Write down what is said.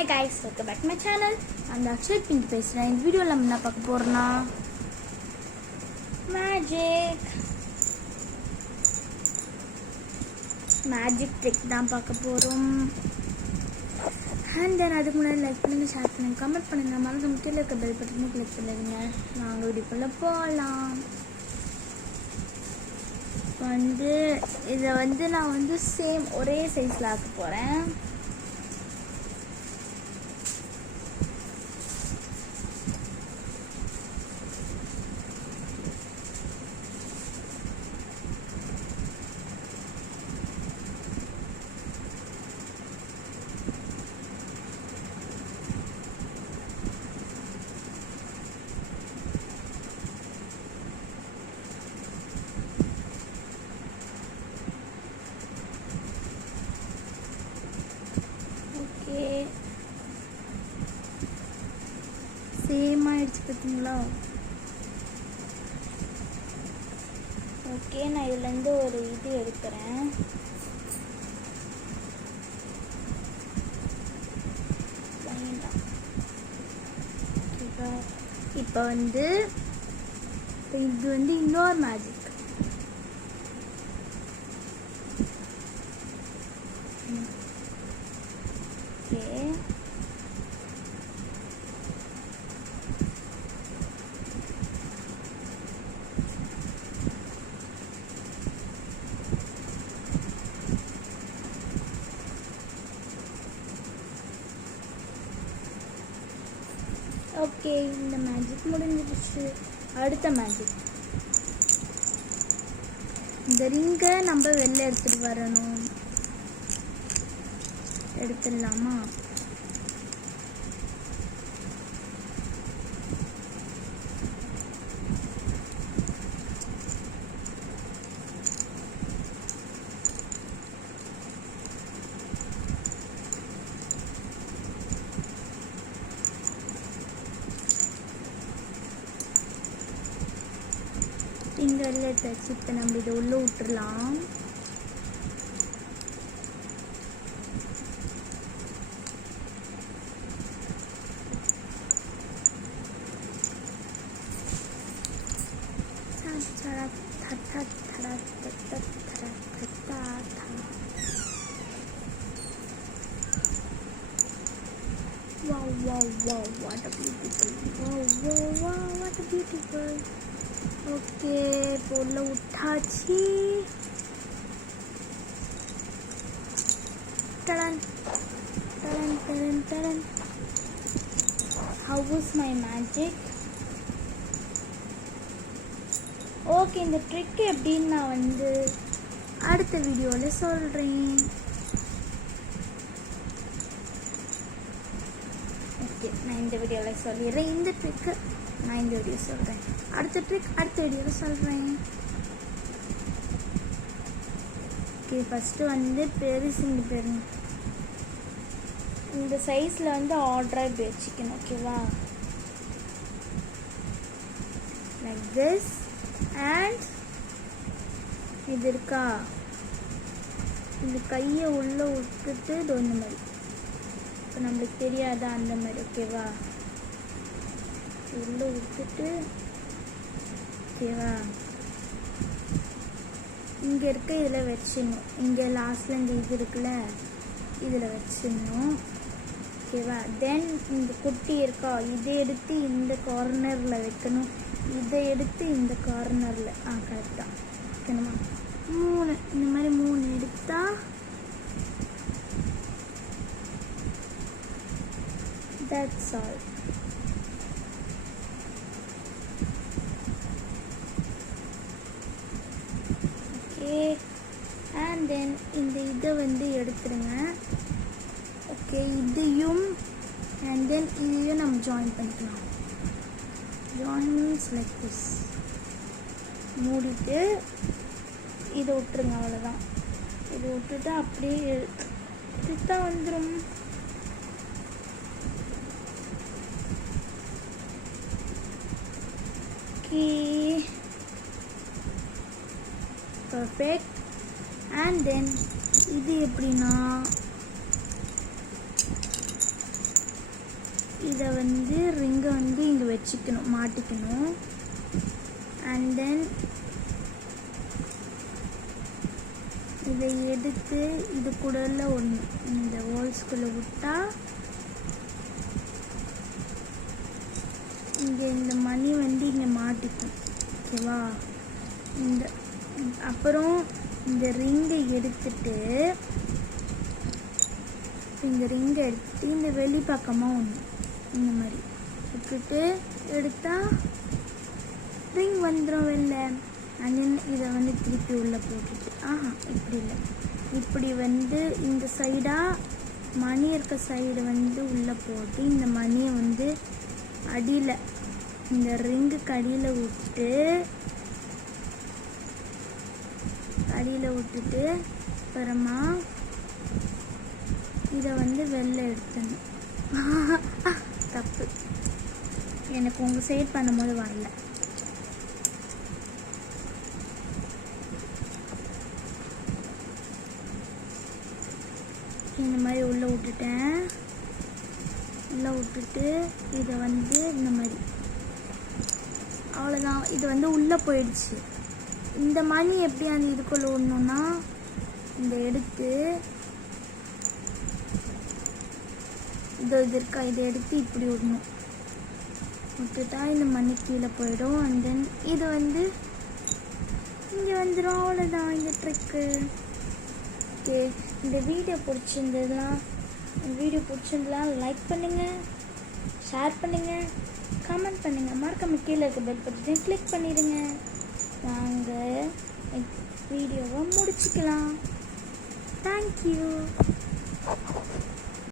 Hi guys, welcome back to my channel. I'm the Akshay Pink பேசுறேன். இந்த வீடியோல நம்ம என்ன பார்க்க போறோம்னா மேஜிக் ட்ரிக் தான் பார்க்க போறோம். And then அதுக்கு முன்னாடி லைக் பண்ணுங்க, ஷேர் பண்ணுங்க, கமெண்ட் பண்ணுங்க, மறக்காம கீழ இருக்க பெல் பட்டனை கிளிக் பண்ணிடுங்க. வாங்க வீடியோக்குள்ள போலாம். இதை நான் சேம் ஒரே சைஸ்ல ஆக்க போறேன். சேம் ஆயிடுச்சு பார்த்தீங்களா? ஓகே, நான் இதுலேருந்து ஒரு இது எடுக்கிறேன். இப்போ இது இன்னொரு மேஜிக். ஓகே, ஓகே, இந்த மேஜிக் முடிஞ்சிடுச்சு. அடுத்த மேஜிக், இந்த ரிங்கை நம்ம வெளில எடுத்துட்டு வரணும். எடுத்துடலாமா? இங்கே எடுத்தாச்சு. இப்போ நம்ம இதை உள்ளே விட்டுடலாம். Wow, wow, wow, what a beautiful. Wow, wow, wow, what a beautiful. Okay, இப்போ உள்ள விட்டாச்சு. டடன் டடன் டடன் டடன். How was my magic? Okay, இந்த ட்ரிக் எப்படின்னு நான் அடுத்த வீடியோவில் சொல்கிறேன். ஓகே, நான் இந்த வீடியோவில் சொல்லிடுறேன். இந்த ட்ரிக்கு நான் இந்த வீடியோ சொல்கிறேன். அடுத்த ட்ரிக் அடுத்த வீடியோவில் சொல்கிறேன். ஓகே, ஃபஸ்ட்டு பெருசு இந்த சைஸில் ஆர்டராக இப்படி வச்சுக்கணும். ஓகேவா? Like this. அண்ட் இது இருக்கா, இந்த கையை உள்ளே விட்டுட்டு இது இந்த மாதிரி. இப்போ நம்மளுக்கு தெரியாதா அந்த மாதிரி. ஓகேவா? உள்ளே விட்டுட்டு, ஓகேவா, இங்கே இருக்க இதில் வச்சிடணும். இங்கே லாஸ்ட்டில் இந்த இது இருக்குல்ல, இதில் வச்சிடணும். ஓகேவா? தென் இந்த குட்டி இருக்கா, இதை எடுத்து இந்த கார்னரில் வைக்கணும். இதை எடுத்து இந்த கார்னரில் கரெக்டாக வைக்கணுமா? 3 இந்த மாதிரி 3 எடுத்தா தட்ஸ் ஆல். அண்ட் தென் இந்த இதை எடுத்துருங்க. ஓகே, இதையும் அண்ட் தென் இதையும் நம்ம ஜாயின் பண்ணிக்கலாம். Join means like this. மூடிட்டு இதை விட்டுருங்க, அவ்வளோதான். இதை விட்டுட்டு அப்படியே எடுத்தா வந்துடும். Okay, perfect. அண்ட் தென் இது எப்படின்னா இதை வந்து ரிங்கை வந்து இங்கே வச்சுக்கணும், மாட்டிக்கணும். அண்ட் தென் இதை எடுத்து இது கூட ஒன்று இந்த ஹோல்ஸ்குள்ளே விட்டா இங்கே இந்த மணி வந்து இங்கே மாட்டிக்கும். ஓகேவா? இந்த அப்புறம் இந்த ரிங்கை எடுத்துட்டு இந்த ரிங்கை எடுத்து இந்த வெளி பக்கமாக ஒன்று இந்த மாதிரி விட்டுட்டு எடுத்தால் ரிங் வந்துடும் வெளில. அண்ட் தென் இதை வந்து திருப்பி உள்ளே போட்டுட்டு இப்படி இல்லை, இப்படி வந்து இந்த சைடாக மணி இருக்க சைடு வந்து உள்ளே போட்டு இந்த மணியை வந்து அடியில் இந்த ரிங்குக்கு அடியில் விட்டுட்டு அப்புறமா இதை வந்து வெளில எடுத்துடணும். தப்பு, எனக்கு உங்கள் சைடு பண்ணும்போது வரல. இந்த மாதிரி உள்ளே விட்டுட்டு இதை வந்து இந்த மாதிரி அவ்வளோதான். இது வந்து உள்ளே போயிடுச்சு. இந்த மணி எப்படி அந்த இதுக்குள்ளே விடணுன்னா இந்த எடுத்து இது இருக்கா, இதை எடுத்து இப்படி விடணும். விட்டுட்டா இந்த மணி கீழே போயிடும். அண்ட் தென் இது வந்து இங்கே வந்துடும். அவ்வளோதான் இந்த ட்ரிக்கு. ஓகே, இந்த வீடியோ பிடிச்சிருந்ததுலாம் லைக் பண்ணுங்கள், ஷேர் பண்ணுங்கள், கமெண்ட் பண்ணுங்கள். மறக்காம கீழே இருக்க பெல் பட்டனை கிளிக் பண்ணிடுங்க. வாங்க வீடியோவை முடிச்சுக்கலாம். தேங்க்யூ.